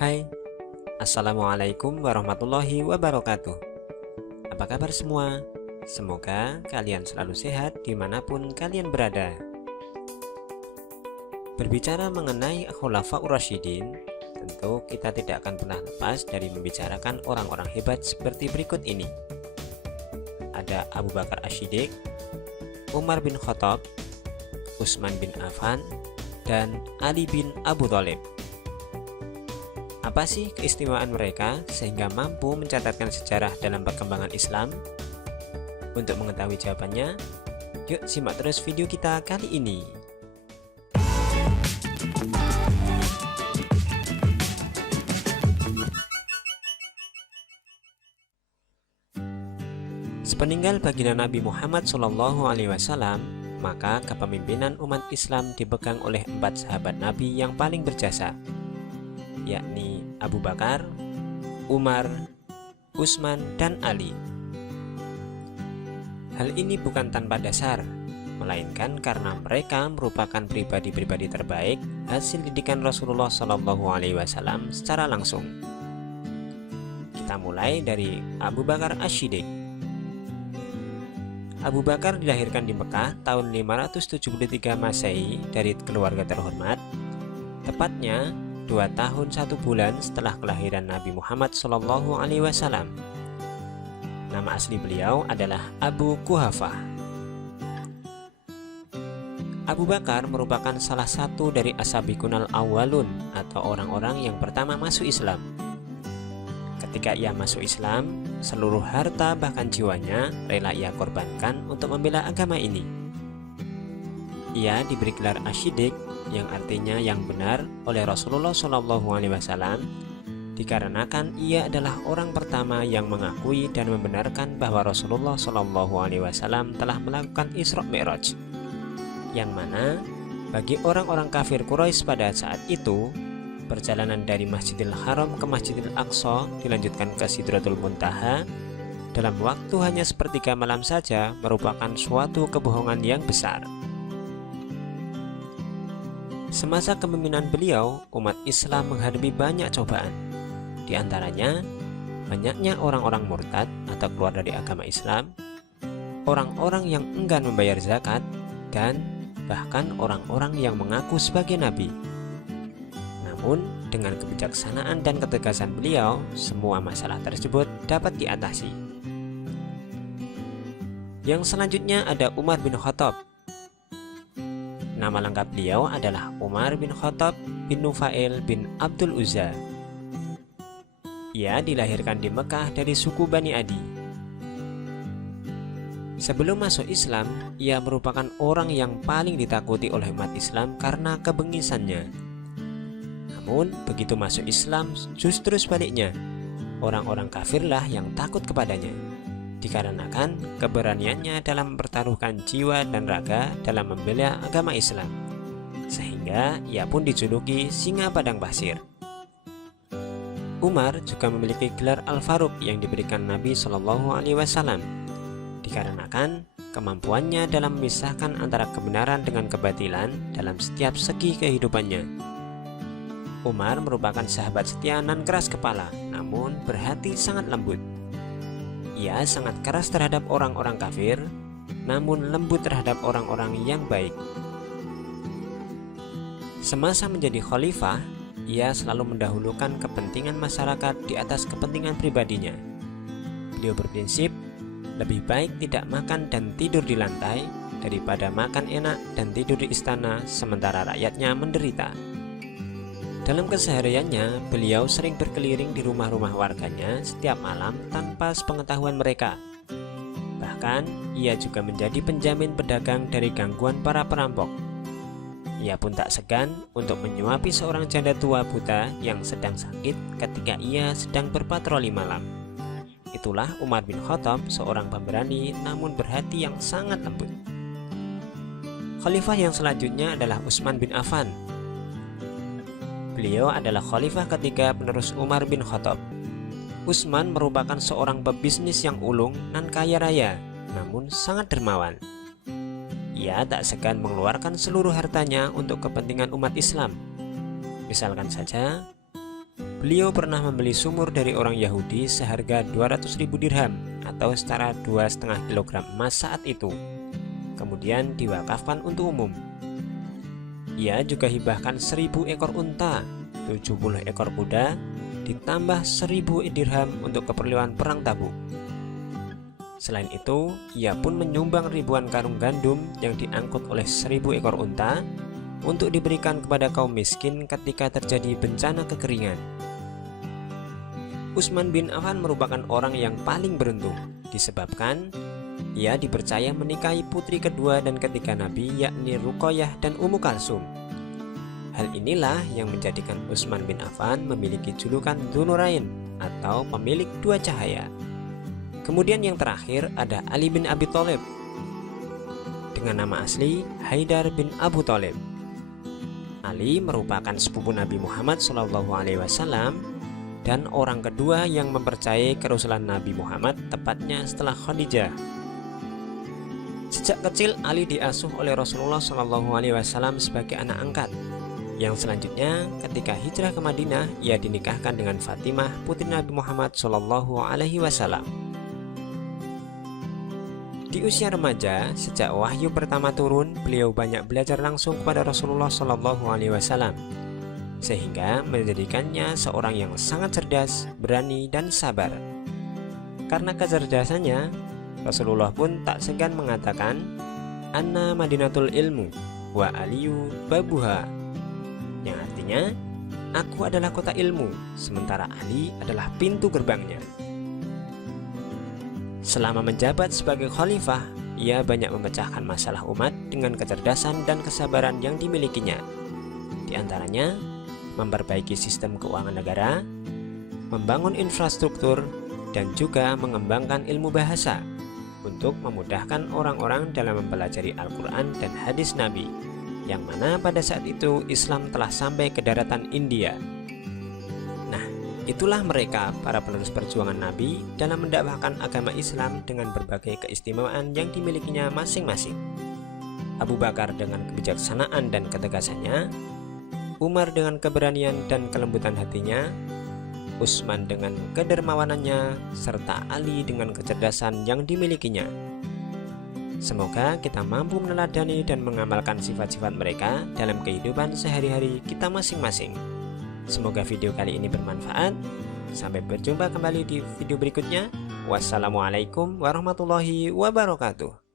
Hai, Assalamualaikum warahmatullahi wabarakatuh. Apa kabar semua? Semoga kalian selalu sehat dimanapun kalian berada. Berbicara mengenai Khulafaur Rasyidin, tentu kita tidak akan pernah lepas dari membicarakan orang-orang hebat seperti berikut ini. Ada Abu Bakar Asy-Syiddiq, Umar bin Khattab, Utsman bin Affan, dan Ali bin Abu Thalib. Apa sih keistimewaan mereka sehingga mampu mencatatkan sejarah dalam perkembangan Islam? Untuk mengetahui jawabannya, yuk simak terus video kita kali ini. Sepeninggal baginda Nabi Muhammad SAW, maka kepemimpinan umat Islam dipegang oleh 4 sahabat Nabi yang paling berjasa, yakni Abu Bakar, Umar, Utsman, dan Ali. Hal ini bukan tanpa dasar, melainkan karena mereka merupakan pribadi-pribadi terbaik hasil didikan Rasulullah SAW secara langsung. Kita mulai dari Abu Bakar Asy-Syiddiq. Abu Bakar dilahirkan di Mekah tahun 573 Masehi dari keluarga terhormat, tepatnya 2 tahun 1 bulan setelah kelahiran Nabi Muhammad SAW. Nama asli beliau adalah Abu Quhafah. Abu Bakar merupakan salah satu dari As-Sabiqunal Awwalun atau orang-orang yang pertama masuk Islam. Ketika ia masuk Islam, seluruh harta bahkan jiwanya rela ia korbankan untuk membela agama ini. Ia diberi gelar Asy-Syiddiq, yang artinya yang benar, oleh Rasulullah SAW, dikarenakan ia adalah orang pertama yang mengakui dan membenarkan bahwa Rasulullah SAW telah melakukan Isra Mi'raj, yang mana bagi orang-orang kafir Quraisy pada saat itu, perjalanan dari Masjidil Haram ke Masjidil Aqsa dilanjutkan ke Sidratul Muntaha dalam waktu hanya sepertiga malam saja merupakan suatu kebohongan yang besar. Semasa kepemimpinan beliau, umat Islam menghadapi banyak cobaan. Di antaranya, banyaknya orang-orang murtad atau keluar dari agama Islam, orang-orang yang enggan membayar zakat, dan bahkan orang-orang yang mengaku sebagai nabi. Namun, dengan kebijaksanaan dan ketegasan beliau, semua masalah tersebut dapat diatasi. Yang selanjutnya ada Umar bin Khattab. Nama lengkap beliau adalah Umar bin Khattab bin Nufail bin Abdul Uzza. Ia dilahirkan di Mekah dari suku Bani Adi. Sebelum masuk Islam, ia merupakan orang yang paling ditakuti oleh umat Islam karena kebengisannya. Namun, begitu masuk Islam, justru sebaliknya, orang-orang kafirlah yang takut kepadanya, dikarenakan keberaniannya dalam mempertaruhkan jiwa dan raga dalam membela agama Islam, sehingga ia pun dijuluki singa padang pasir. Umar juga memiliki gelar Al-Faruq yang diberikan Nabi SAW, dikarenakan kemampuannya dalam memisahkan antara kebenaran dengan kebatilan dalam setiap segi kehidupannya. Umar merupakan sahabat setia nan keras kepala, namun berhati sangat lembut. Ia sangat keras terhadap orang-orang kafir, namun lembut terhadap orang-orang yang baik. Semasa menjadi khalifah, ia selalu mendahulukan kepentingan masyarakat di atas kepentingan pribadinya. Beliau berprinsip, lebih baik tidak makan dan tidur di lantai daripada makan enak dan tidur di istana sementara rakyatnya menderita. Dalam kesehariannya, beliau sering berkeliling di rumah-rumah warganya setiap malam tanpa sepengetahuan mereka. Bahkan, ia juga menjadi penjamin pedagang dari gangguan para perampok. Ia pun tak segan untuk menyuapi seorang janda tua buta yang sedang sakit ketika ia sedang berpatroli malam. Itulah Umar bin Khattab, seorang pemberani namun berhati yang sangat lembut. Khalifah yang selanjutnya adalah Utsman bin Affan. Beliau adalah khalifah ketiga penerus Umar bin Khattab. Utsman merupakan seorang pebisnis yang ulung dan kaya raya, namun sangat dermawan. Ia tak segan mengeluarkan seluruh hartanya untuk kepentingan umat Islam. Misalkan saja, Beliau pernah membeli sumur dari orang Yahudi seharga 200.000 dirham atau setara 2,5 kg emas saat itu. Kemudian diwakafkan untuk umum. Ia juga hibahkan 1.000 ekor unta, 70 ekor kuda, ditambah 1.000 dirham untuk keperluan perang Tabuk. Selain itu, ia pun menyumbang ribuan karung gandum yang diangkut oleh 1.000 ekor unta untuk diberikan kepada kaum miskin ketika terjadi bencana kekeringan. Utsman bin Affan merupakan orang yang paling beruntung, disebabkan ia dipercaya menikahi putri kedua dan ketiga Nabi, yakni Ruqayyah dan Ummu Kalsum. Hal inilah yang menjadikan Utsman bin Affan memiliki julukan Dzunurain atau pemilik dua cahaya. Kemudian yang terakhir ada Ali bin Abi Thalib dengan nama asli Haidar bin Abu Thalib. Ali merupakan sepupu Nabi Muhammad SAW dan orang kedua yang mempercayai kerasulan Nabi Muhammad, tepatnya setelah Khadijah. Sejak kecil Ali diasuh oleh Rasulullah SAW sebagai anak angkat. Yang selanjutnya, ketika hijrah ke Madinah, ia dinikahkan dengan Fatimah, putri Nabi Muhammad SAW. Di usia remaja, sejak wahyu pertama turun, beliau banyak belajar langsung kepada Rasulullah SAW, sehingga menjadikannya seorang yang sangat cerdas, berani, dan sabar. Karena kecerdasannya, Rasulullah pun tak segan mengatakan, "Anna Madinatul ilmu, wa aliyu babuha," yang artinya, "Aku adalah kota ilmu, sementara Ali adalah pintu gerbangnya." Selama menjabat sebagai khalifah, ia banyak memecahkan masalah umat dengan kecerdasan dan kesabaran yang dimilikinya. Di antaranya, memperbaiki sistem keuangan negara, membangun infrastruktur, dan juga mengembangkan ilmu bahasa untuk memudahkan orang-orang dalam mempelajari Al-Quran dan hadis Nabi, yang mana pada saat itu Islam telah sampai ke daratan India. Nah, itulah mereka para penerus perjuangan Nabi dalam mendakwahkan agama Islam dengan berbagai keistimewaan yang dimilikinya masing-masing. Abu Bakar dengan kebijaksanaan dan ketegasannya, Umar dengan keberanian dan kelembutan hatinya, Utsman dengan kedermawanannya, serta Ali dengan kecerdasan yang dimilikinya. Semoga kita mampu meneladani dan mengamalkan sifat-sifat mereka dalam kehidupan sehari-hari kita masing-masing. Semoga video kali ini bermanfaat. Sampai berjumpa kembali di video berikutnya. Wassalamualaikum warahmatullahi wabarakatuh.